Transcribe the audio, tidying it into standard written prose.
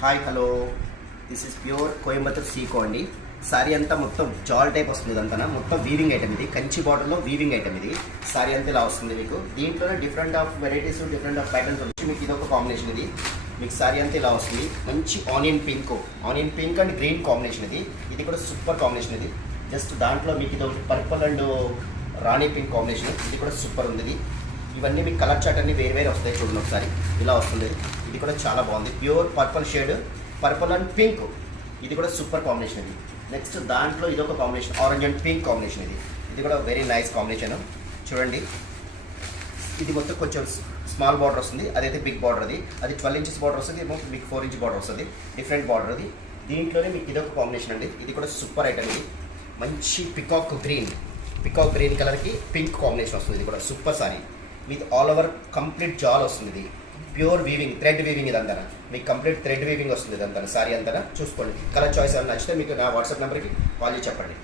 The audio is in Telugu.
Hi hello, this is pure Coimbatore సీకో అండి. సారీ అంతా మొత్తం జాల్ టైప్ వస్తుంది. ఇదంతా మొత్తం వీవింగ్ ఐటమ్. ఇది కంచి బార్డర్లో వీవింగ్ ఐటమ్. ఇది సారీ అంతా ఇలా వస్తుంది. మీకు దీంట్లోనే different of varieties, different of patterns వచ్చి మీకు ఇదొక కాంబినేషన్. ఇది మీకు సారీ అంతా ఇలా వస్తుంది. మంచి onion pink and green combination. ఇది కూడా సూపర్ కాంబినేషన్. ఇది జస్ట్ దాంట్లో మీకు ఇది purple and Rani pink combination. ఇది కూడా సూపర్ ఉంది. ఇవన్నీ మీకు కలర్ చార్ట్ అన్ని వేరు వస్తాయి. చూడండి ఒకసారి ఇలా వస్తుంది. ఇది కూడా చాలా బాగుంది. Pure purple shade, purple and pink. ఇది కూడా సూపర్ కాంబినేషన్. ఇది నెక్స్ట్ దాంట్లో ఇదొక combination, orange and pink combination. ఇది కూడా వెరీ నైస్ కాంబినేషన్. చూడండి, ఇది మొత్తం కొంచెం స్మాల్ బార్డర్ వస్తుంది. అదైతే బిగ్ బార్డర్. అది 12 ఇంచెస్ బార్డర్ వస్తుంది. మీకు 4 ఇంచ్ బార్డర్ వస్తుంది. Different border. దీంట్లోనే మీకు ఇదొక కాంబినేషన్ అండి. ఇది కూడా సూపర్ ఐటమ్. ఇది మంచి పికాక్ గ్రీన్ కలర్కి పింక్ కాంబినేషన్ వస్తుంది. ఇది కూడా super sari with all over complete జాల్ వస్తుంది. ఇది ప్యూర్ వీవింగ్, థ్రెడ్ వీవింగ్. ఇదంతా మీకు కంప్లీట్ థ్రెడ్ వీవింగ్ వస్తుంది. ఇదంతా సారీ అంతా చూసుకోండి. కలర్ చాయిస్ ఏమైనా నచ్చితే మీకు నా వాట్సాప్ నెంబర్కి కాల్ చేసి చెప్పండి.